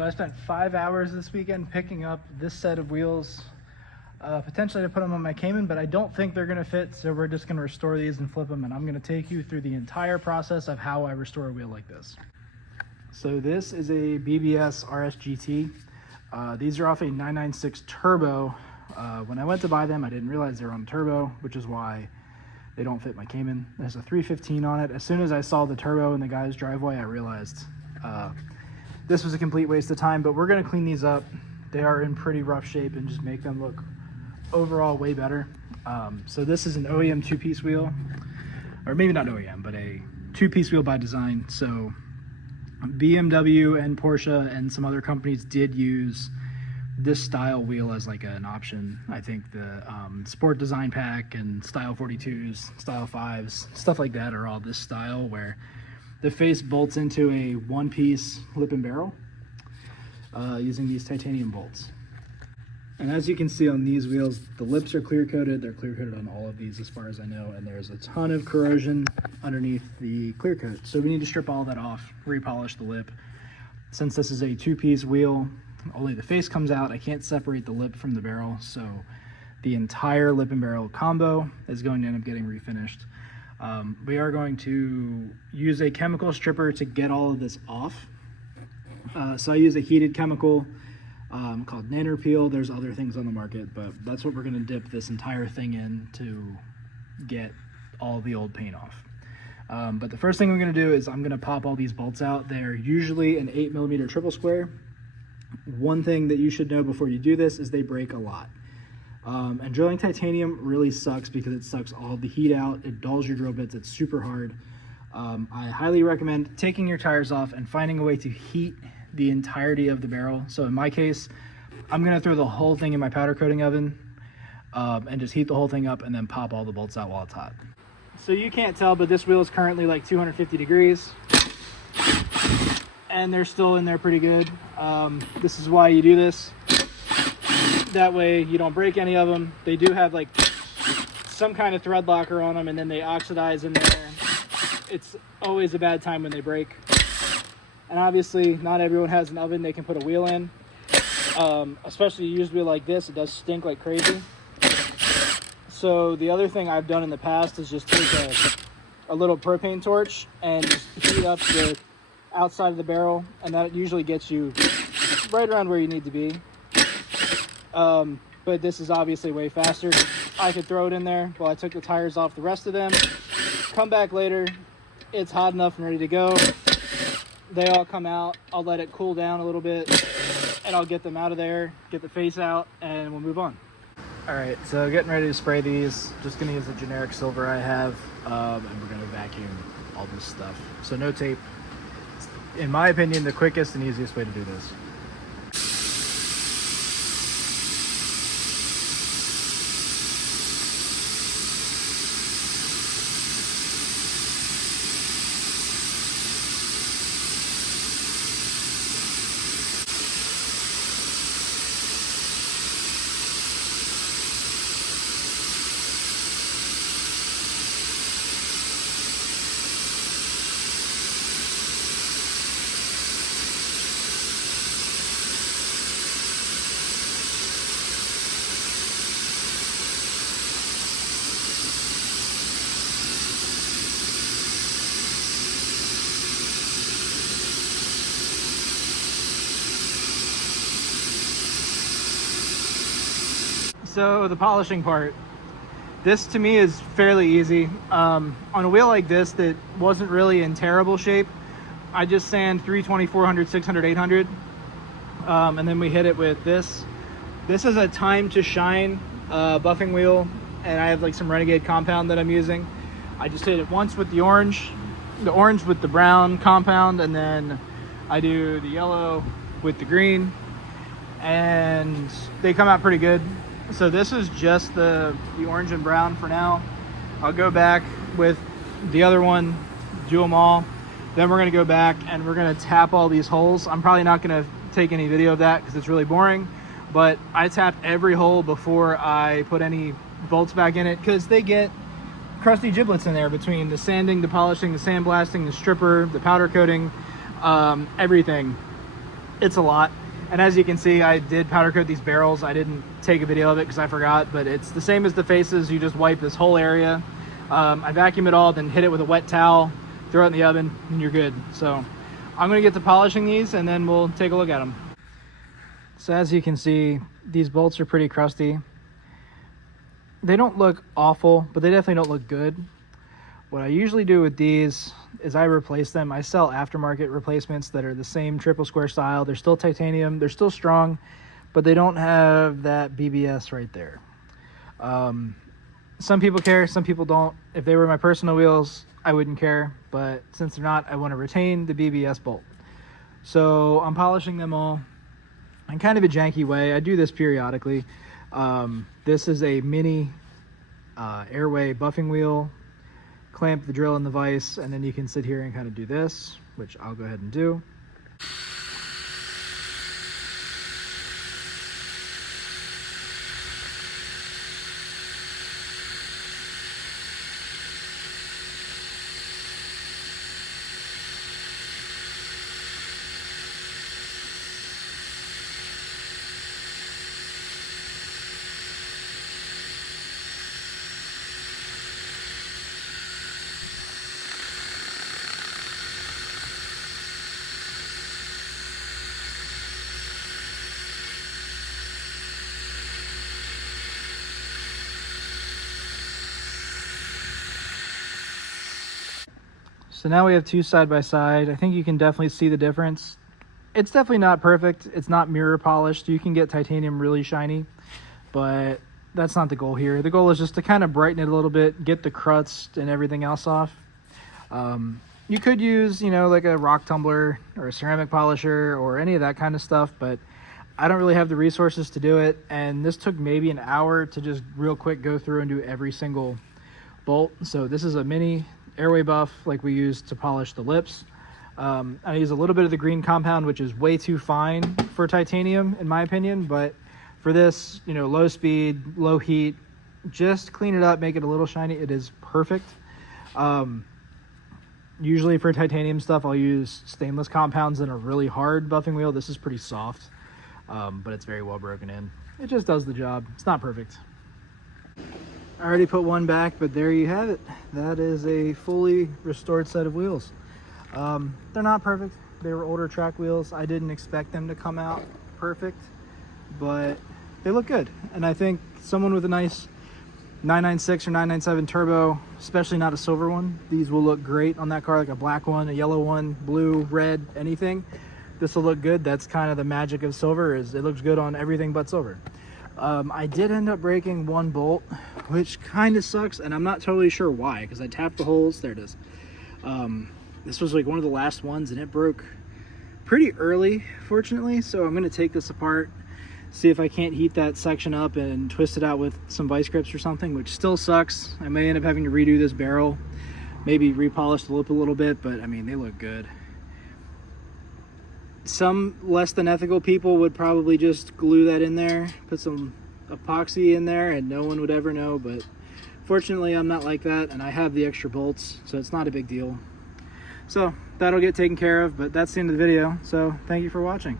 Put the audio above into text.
So I spent 5 hours this weekend picking up this set of wheels, potentially to put them on my Cayman, but I don't think they're gonna fit, so we're just gonna restore these and flip them, and I'm gonna take you through the entire process of how I restore a wheel like this. So this is a BBS RSGT. These are off a 996 turbo. When I went to buy them, I didn't realize they were on turbo, which is why they don't fit my Cayman. There's a 315 on it. As soon as I saw the turbo in the guy's driveway, I realized this was a complete waste of time, but we're gonna clean these up. They are in pretty rough shape and just make them look overall way better. So this is an OEM two-piece wheel, or maybe not OEM, but a two-piece wheel by design. So BMW and Porsche and some other companies did use this style wheel as like an option. I think the Sport Design Pack and Style 42s, Style 5s, stuff like that are all this style where the face bolts into a one-piece lip and barrel using these titanium bolts. And as you can see on these wheels, the lips are clear coated. They're clear coated on all of these as far as I know, and there's a ton of corrosion underneath the clear coat. So we need to strip all that off, repolish the lip. Since this is a two-piece wheel, only the face comes out. I can't separate the lip from the barrel, so the entire lip and barrel combo is going to end up getting refinished. We are going to use a chemical stripper to get all of this off. So I use a heated chemical called Nano Peel. There's other things on the market, but that's what we're going to dip this entire thing in to get all the old paint off. But the first thing I'm going to do is I'm going to pop all these bolts out. They're usually an 8mm triple square. One thing that you should know before you do this is they break a lot. And drilling titanium really sucks because it sucks all the heat out. It dulls your drill bits. It's super hard. I highly recommend taking your tires off and finding a way to heat the entirety of the barrel. So in my case, I'm going to throw the whole thing in my powder coating oven and just heat the whole thing up and then pop all the bolts out while it's hot. So you can't tell, but this wheel is currently like 250 degrees and they're still in there pretty good. This is why you do this. That way you don't break any of them. They do have like some kind of thread locker on them, and then they oxidize in there. It's always a bad time when they break. And obviously not everyone has an oven they can put a wheel in. Especially a used wheel like this, it does stink like crazy. So the other thing I've done in the past is just take a little propane torch and just heat up the outside of the barrel, and that usually gets you right around where you need to be. But this is obviously way faster. I could throw it in there while I took the tires off the rest of them, come back later, it's hot enough and ready to go. They all come out. I'll let it cool down a little bit and I'll get them out of there, get the face out, and we'll move on. All right, so getting ready to spray these. Just gonna use the generic silver I have, and we're gonna vacuum all this stuff. So no tape. In my opinion, the quickest and easiest way to do this. So the polishing part, this to me is fairly easy. On a wheel like this that wasn't really in terrible shape, I just sand 320, 400, 600, 800, and then we hit it with this. This is a time to shine buffing wheel, and I have like some Renegade compound that I'm using. I just hit it once with the orange with the brown compound, and then I do the yellow with the green, and they come out pretty good. So this is just the orange and brown for now. I'll go back with the other one, do them all. Then we're gonna go back and we're gonna tap all these holes. I'm probably not gonna take any video of that because it's really boring, but I tap every hole before I put any bolts back in it because they get crusty giblets in there between the sanding, the polishing, the sandblasting, the stripper, the powder coating, everything. It's a lot. And as you can see, I did powder coat these barrels. I didn't take a video of it because I forgot, but it's the same as the faces. You just wipe this whole area. I vacuum it all, then hit it with a wet towel, throw it in the oven, and you're good. So I'm gonna get to polishing these and then we'll take a look at them. So as you can see, these bolts are pretty crusty. They don't look awful, but they definitely don't look good. What I usually do with these is I replace them. I sell aftermarket replacements that are the same triple square style. They're still titanium, they're still strong, but they don't have that BBS right there. Some people care, some people don't. If they were my personal wheels, I wouldn't care, but since they're not, I want to retain the BBS bolt. So I'm polishing them all in kind of a janky way. I do this periodically. This is a mini airway buffing wheel. Clamp the drill in the vise, and then you can sit here and kind of do this, which I'll go ahead and do. So now we have two side by side. I think you can definitely see the difference. It's definitely not perfect. It's not mirror polished. You can get titanium really shiny, but that's not the goal here. The goal is just to kind of brighten it a little bit, get the crust and everything else off. You could use, you know, like a rock tumbler or a ceramic polisher or any of that kind of stuff, but I don't really have the resources to do it. And this took maybe an hour to just real quick go through and do every single bolt. So this is a mini airway buff like we use to polish the lips. I use a little bit of the green compound, which is way too fine for titanium in my opinion, but for this, you know, low speed, low heat, just clean it up, make it a little shiny. It is perfect. Usually for titanium stuff, I'll use stainless compounds in a really hard buffing wheel. This is pretty soft, but it's very well broken in. It just does the job. It's not perfect. I already put one back, but there you have it. That is a fully restored set of wheels. They're not perfect. They were older track wheels. I didn't expect them to come out perfect, but they look good. And I think someone with a nice 996 or 997 turbo, especially not a silver one, these will look great on that car, like a black one, a yellow one, blue, red, anything. This will look good. That's kind of the magic of silver, is it looks good on everything but silver. I did end up breaking one bolt, which kind of sucks, and I'm not totally sure why, because I tapped the holes. There it is. This was like one of the last ones, and it broke pretty early, fortunately. So I'm going to take this apart, see if I can't heat that section up and twist it out with some vice grips or something, which still sucks. I may end up having to redo this barrel, maybe repolish the lip a little bit, but I mean, they look good. Some less than ethical people would probably just glue that in there, put some epoxy in there, and no one would ever know, but fortunately I'm not like that, and I have the extra bolts, so it's not a big deal. So that'll get taken care of, but that's the end of the video, so thank you for watching.